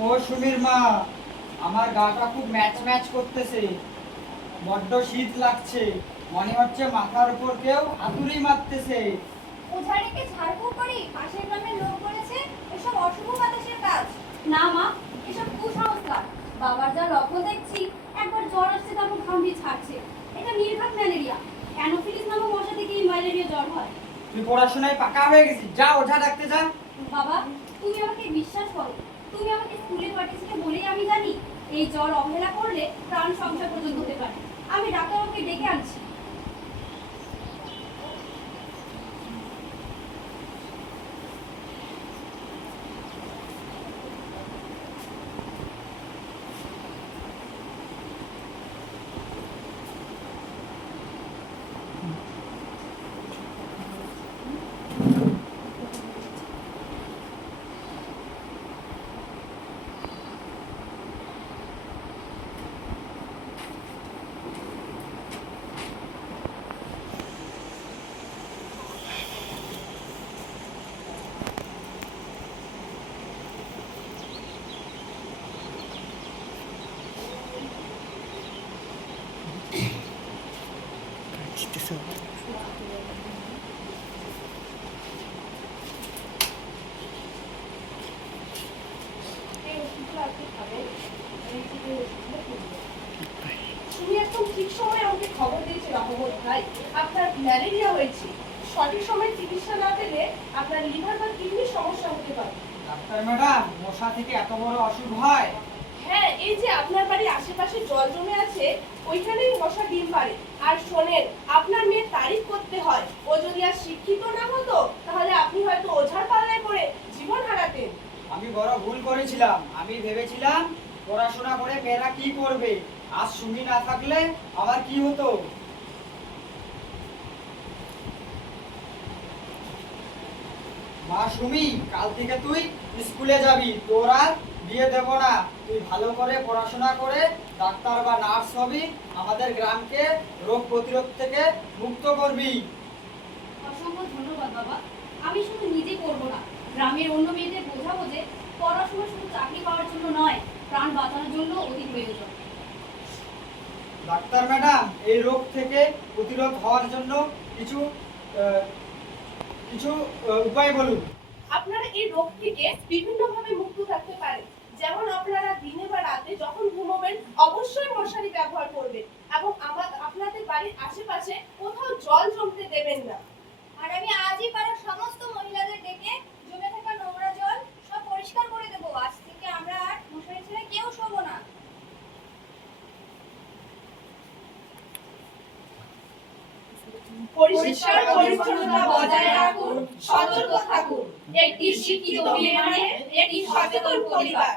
ও সুমির মা, আমার গাটা খুব ম্যাচ ম্যাচ করতেছে, বড্ড শীত লাগছে, মনে হচ্ছে মাথার উপর কেউ হাতুড়ি মারতেছে। ওঝারিকে ঝাড়ফুঁক করি, পাশের গ্রামের লোক বলেছে এসব অশুভ বাতাসের কাজ। না মা, এসব কুসংস্কার। বাবার যা লক্ষ্য দেখছি, একবার জ্বর আসছে তারপর ঘামটি ছাড়ছে। এটা নির্ঘাত ম্যালেরিয়া। অ্যানোফিলিস নামক মশা থেকে এই ম্যালেরিয়া জ্বর হয়। তুই পড়াশোনায় পাকা হয়ে গেছিস, যা ওঝা ডাকতে যা। বাবা, তুমি আমাকে বিশ্বাস করো। তুমি আমাকে স্কুলে পাঠিয়েছিলে বলেই আমি জানি এই জ্বর অবহেলা করলে প্রাণ সংশয় পর্যন্ত হতে পারে। আমি ডাক্তারবাবুকে ডেকে আনছি। তুমি একদম ঠিক সময় আমাকে খবর দিয়েছো রহমত ভাই, আপনার ম্যালেরিয়া হয়েছে। সঠিক সময়ে চিকিৎসা না পেলে আপনার লিভার বা কিডনির সমস্যা হতে পারে। ডাক্তার ম্যাডাম, মশা থেকে এত বড় অসুখ হয়? হ্যাঁ, এই যে আপনার বাড়ির আশেপাশে জল জমে আছে, ওইখানেই মশা ডিম পারে। আর শোনেন, আপনার মেয়ের তারিফ করতে হয়। ও যদি আর শিক্ষিত না হতো তাহলে আপনি হয়তো ওঝার পাল্লায় পড়ে জীবন হারাতেন। আমি বড় ভুল করেছিলাম। আমি ভেবেছিলাম পড়াশোনা করে মেয়েরা কি করবে, আজ সুমি না থাকলে আবার কি হতো। মা সুমি, কাল থেকে তুই স্কুলে যাবি, তোর আর বিয়ে দেব না। তুই ভালো করে পড়াশোনা করে ডাক্তার বা নার্স হবি, আমাদের গ্রামকে রোগ প্রতিরোধ থেকে মুক্ত করবি। অসংখ্য ধন্যবাদ বাবা। আমি শুধু নিজে করবো না, গ্রামের অন্য মেয়েদের বোঝাবো যে পড়াশোনা শুধু চাকরি পাওয়ার জন্য নয়, প্রাণ বাঁচানোর জন্য অতি প্রয়োজন। ডাক্তার ম্যাডাম, এই রোগ থেকে প্রতিরোধ হওয়ার জন্য কিছু আহ, কিছু উপায় বলুন। আপনারা এই রোগ থেকে বিভিন্নভাবে মুক্ত থাকতে পারেন। যেমন আপনারা দিনে বা রাতে যখন ঘুমোবেন অবশ্যই মশারি ব্যবহার করবেন, এবং আপনাদের বাড়ির আশেপাশে কোথাও জল জমতে দেবেন না। আর আমি আজই পাড়ার সমস্ত মহিলাদের ডেকে জমে থাকা নোংরা জল সব পরিষ্কার করে দেবো। আজ থেকে আমরা আর মশারি ছেড়ে কেউ শোবো না। পরিষ্কার পরিচ্ছন্নতা বজায় রাখুন, সতর্ক থাকুন। একটি শিক্ষিত মেয়ে মানে একটি সচেতন পরিবার।